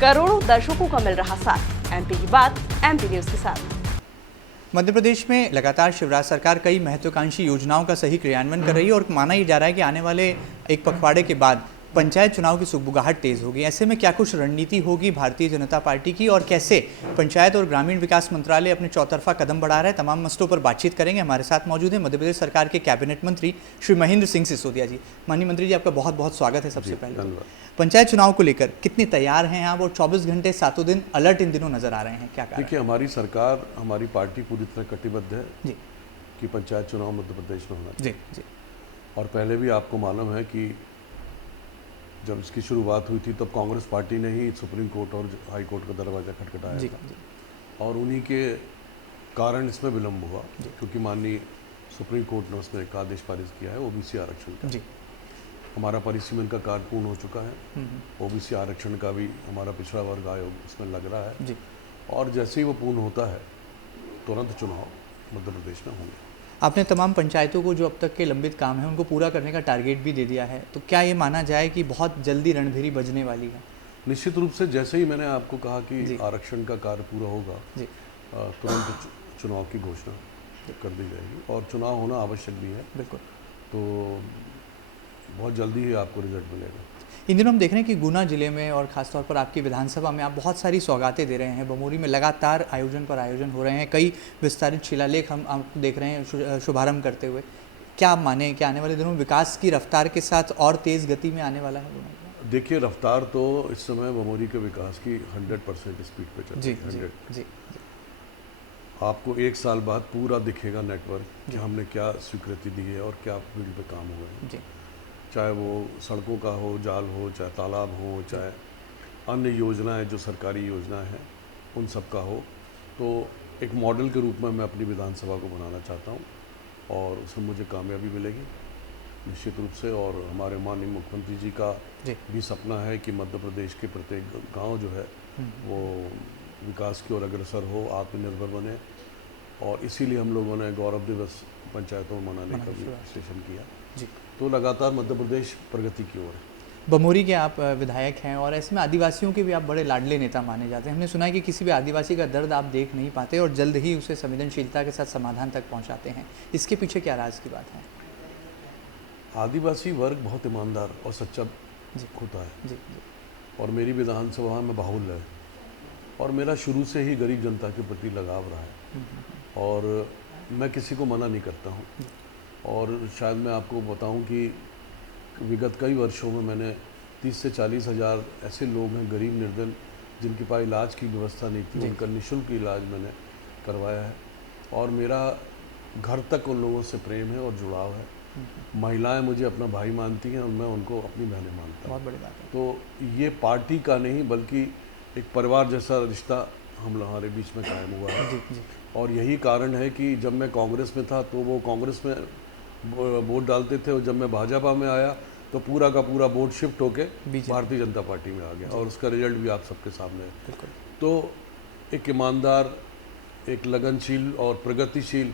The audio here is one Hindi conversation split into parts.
करोड़ों दर्शकों का मिल रहा साथ। एमपी की बात एमपी न्यूज के साथ। मध्य प्रदेश में लगातार शिवराज सरकार कई महत्वाकांक्षी योजनाओं का सही क्रियान्वयन कर रही है और माना ही जा रहा है कि आने वाले एक पखवाड़े के बाद पंचायत चुनाव की सुगबुगाहट तेज होगी। ऐसे में क्या कुछ रणनीति होगी भारतीय जनता पार्टी की और कैसे पंचायत और ग्रामीण विकास मंत्रालय अपने चौतरफा कदम बढ़ा रहा है, तमाम मसलों पर बातचीत करेंगे। हमारे साथ मौजूद हैं मध्य प्रदेश सरकार के कैबिनेट मंत्री श्री महेंद्र सिंह सिसोदिया जी। माननीय मंत्री जी, आपका बहुत बहुत स्वागत है। सबसे पहले पंचायत चुनाव को लेकर कितनी तैयार हैं आप और 24 घंटे सातों दिन अलर्ट इन दिनों नजर आ रहे हैं, क्या कारण? देखिए, हमारी सरकार, हमारी पार्टी पूरी तरह कटिबद्ध है जी कि पंचायत चुनाव मध्य प्रदेश में होना जी चाहिए। जी और पहले भी आपको मालूम है कि जब इसकी शुरुआत हुई थी तब कांग्रेस पार्टी ने ही सुप्रीम कोर्ट और हाई कोर्ट का दरवाज़ा खटखटाया जी था। जी और उन्हीं के कारण इसमें विलम्ब हुआ, क्योंकि माननीय सुप्रीम कोर्ट ने उसमें एक आदेश पारित किया है ओबीसी आरक्षण का। जी हमारा परिसीमन का कार्य पूर्ण हो चुका है। ओबीसी आरक्षण का भी हमारा पिछड़ा वर्ग आयोग इसमें लग रहा है जी। और जैसे ही वो पूर्ण होता है तुरंत चुनाव मध्य प्रदेश में होंगे। आपने तमाम पंचायतों को जो अब तक के लंबित काम है उनको पूरा करने का टारगेट भी दे दिया है, तो क्या ये माना जाए कि बहुत जल्दी रणभेरी बजने वाली है? निश्चित रूप से जैसे ही मैंने आपको कहा कि जी। आरक्षण का कार्य पूरा होगा, जी तुरंत चुनाव की घोषणा कर दी जाएगी और चुनाव होना आवश्यक भी है। बिल्कुल। तो बहुत जल्दी ही आपको रिजल्ट मिलेगा। इन दिनों हम देख रहे हैं कि गुना जिले में और खासतौर पर आपकी विधानसभा में आप बहुत सारी सौगातें दे रहे हैं। बमोरी में लगातार आयोजन पर आयोजन हो रहे हैं, कई विस्तारित शिलालेख हम आप देख रहे हैं शुभारंभ करते हुए। क्या आप माने कि आने वाले दिनों में विकास की रफ्तार के साथ और तेज़ गति में आने वाला है गुना? देखिए, रफ्तार तो इस समय बमोरी के विकास की 100% स्पीड पे चल जी रही है। जी 100। जी आपको एक साल बाद पूरा दिखेगा नेटवर्क कि हमने क्या स्वीकृति दी है और क्या फील्ड पे काम हुए हैं। जी चाहे वो सड़कों का हो, जाल हो, चाहे तालाब हो, चाहे अन्य योजनाएं जो सरकारी योजनाएं हैं उन सब का हो। तो एक मॉडल के रूप में मैं अपनी विधानसभा को बनाना चाहता हूं और उसमें मुझे कामयाबी मिलेगी निश्चित रूप से। और हमारे माननीय मुख्यमंत्री जी का भी सपना है कि मध्य प्रदेश के प्रत्येक गांव जो है वो विकास की ओर अग्रसर हो, आत्मनिर्भर बने। और इसीलिए हम लोगों ने गौरव दिवस पंचायतों में मनाने का भी सेशन किया। जी। तो लगातार मध्य प्रदेश प्रगति की ओर है। बमोरी के आप विधायक हैं और ऐसे में आदिवासियों के भी आप बड़े लाडले नेता माने जाते हैं। हमने सुना है कि किसी भी आदिवासी का दर्द आप देख नहीं पाते और जल्द ही उसे संवेदनशीलता के साथ समाधान तक पहुंचाते हैं। इसके पीछे क्या राज की बात है? आदिवासी वर्ग बहुत ईमानदार और सच्चा होता है। जी जी और मेरी विधानसभा में बाहुल्य है और मेरा शुरू से ही गरीब जनता के प्रति लगाव रहा है और मैं किसी को मना नहीं करता हूँ। और शायद मैं आपको बताऊं कि विगत कई वर्षों में मैंने 30 से 40 हज़ार ऐसे लोग हैं गरीब निर्धन जिनके पास इलाज की व्यवस्था नहीं थी, उनका निःशुल्क इलाज मैंने करवाया है। और मेरा घर तक उन लोगों से प्रेम है और जुड़ाव है। महिलाएं मुझे अपना भाई मानती हैं और मैं उनको अपनी बहनें मानता हूँ। बहुत बड़ी बात है। तो ये पार्टी का नहीं बल्कि एक परिवार जैसा रिश्ता हमारे बीच में कायम हुआ है। जी जी और यही कारण है कि जब मैं कांग्रेस में था तो वो कांग्रेस में वोट डालते थे और जब मैं भाजपा में आया तो पूरा का पूरा वोट शिफ्ट होके भारतीय जनता पार्टी में आ गया और उसका रिजल्ट भी आप सबके सामने है। तो एक ईमानदार, एक लगनशील और प्रगतिशील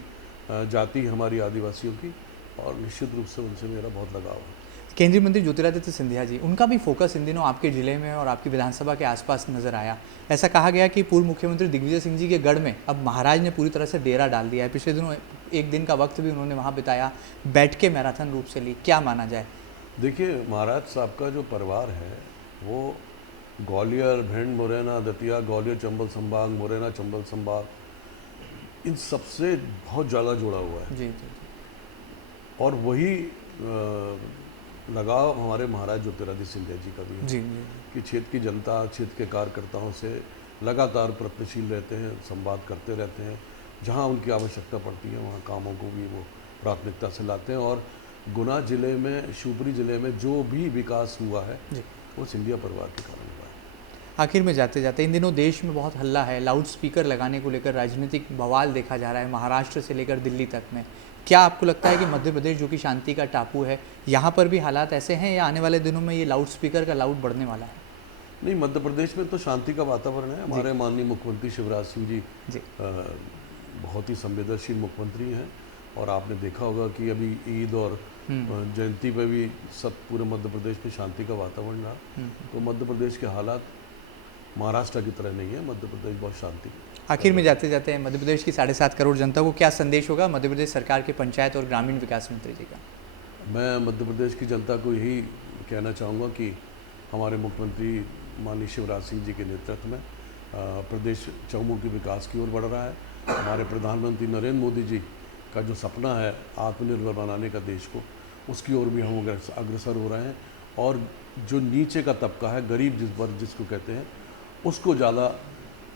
जाति हमारी आदिवासियों की और निश्चित रूप से उनसे मेरा बहुत लगाव है। केंद्रीय मंत्री ज्योतिरादित्य सिंधिया जी, उनका भी फोकस इन दिनों आपके जिले में और आपकी विधानसभा के आसपास नजर आया। ऐसा कहा गया कि पूर्व मुख्यमंत्री दिग्विजय सिंह जी के गढ़ में अब महाराज ने पूरी तरह से डेरा डाल दिया है। पिछले दिनों एक दिन का वक्त भी उन्होंने वहाँ बिताया, बैठ के मैराथन रूप से ली। क्या माना जाए? देखिए, महाराज साहब का जो परिवार है वो ग्वालियर, भिंड, मुरैना, दतिया, ग्वालियर चंबल संभाग, मुरैना चंबल संभाग, इन सबसे बहुत ज़्यादा जुड़ा हुआ है। जी जी और वही लगाव हमारे महाराज ज्योतिरादित्य सिंधिया जी का भी है। जी जी कि क्षेत्र की जनता, क्षेत्र के कार्यकर्ताओं से लगातार प्रयत्नशील रहते हैं, संवाद करते रहते हैं। जहां उनकी आवश्यकता पड़ती है वहां कामों को भी वो प्राथमिकता से लाते हैं। और गुना जिले में, शिवपुरी जिले में जो भी विकास हुआ है वो सिंधिया परिवार के कारण हुआ है। आखिर में जाते जाते इन दिनों देश में बहुत हल्ला है, लाउड स्पीकर लगाने को लेकर राजनीतिक बवाल देखा जा रहा है महाराष्ट्र से लेकर दिल्ली तक में। क्या आपको लगता है कि मध्य प्रदेश जो कि शांति का टापू है, यहाँ पर भी हालात ऐसे हैं या आने वाले दिनों में ये लाउड स्पीकर का लाउड बढ़ने वाला है? नहीं, मध्य प्रदेश में तो शांति का वातावरण है। हमारे माननीय मुख्यमंत्री शिवराज सिंह जी बहुत ही संवेदनशील मुख्यमंत्री हैं और आपने देखा होगा कि अभी ईद और जयंती पे भी सब पूरे मध्य प्रदेश में शांति का वातावरण रहा। तो मध्य प्रदेश के हालात महाराष्ट्र की तरह नहीं है, मध्य प्रदेश बहुत शांति। आखिर में जाते जाते मध्य प्रदेश की 7.5 करोड़ जनता को क्या संदेश होगा मध्य प्रदेश सरकार के पंचायत और ग्रामीण विकास मंत्री जी का? मैं मध्य प्रदेश की जनता को यही कहना चाहूँगा कि हमारे मुख्यमंत्री माननीय शिवराज सिंह जी के नेतृत्व में प्रदेश चहुमुखी विकास की ओर बढ़ रहा है। हमारे प्रधानमंत्री नरेंद्र मोदी जी का जो सपना है आत्मनिर्भर बनाने का देश को, उसकी ओर भी हम अग्रसर हो रहे हैं। और जो नीचे का तबका है, गरीब वर्ग जिसको कहते हैं, उसको ज़्यादा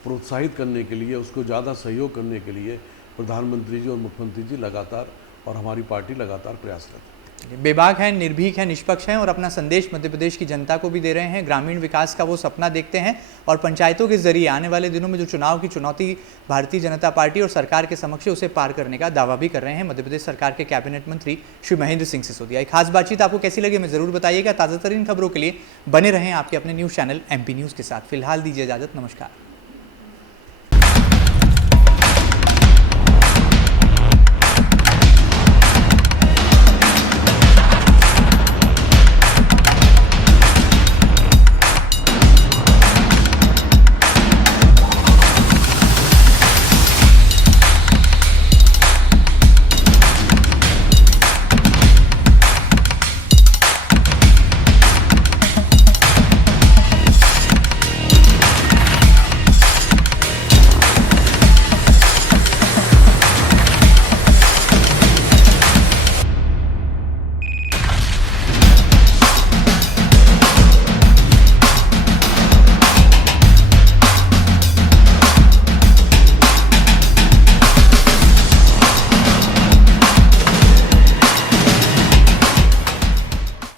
प्रोत्साहित करने के लिए, उसको ज़्यादा सहयोग करने के लिए प्रधानमंत्री जी और मुख्यमंत्री जी लगातार और हमारी पार्टी लगातार प्रयासरत है। बेबाक है, निर्भीक है, निष्पक्ष है और अपना संदेश मध्य प्रदेश की जनता को भी दे रहे हैं। ग्रामीण विकास का वो सपना देखते हैं और पंचायतों के जरिए आने वाले दिनों में जो चुनाव की चुनौती भारतीय जनता पार्टी और सरकार के समक्ष है, उसे पार करने का दावा भी कर रहे हैं मध्य प्रदेश सरकार के कैबिनेट मंत्री श्री महेंद्र सिंह सिसोदिया। एक खास बातचीत आपको कैसी लगी हमें जरूर बताइएगा। ताज़ा तरीन खबरों के लिए बने रहें आपके अपने न्यूज़ चैनल MP न्यूज़ के साथ। फिलहाल दीजिए इजाजत, नमस्कार।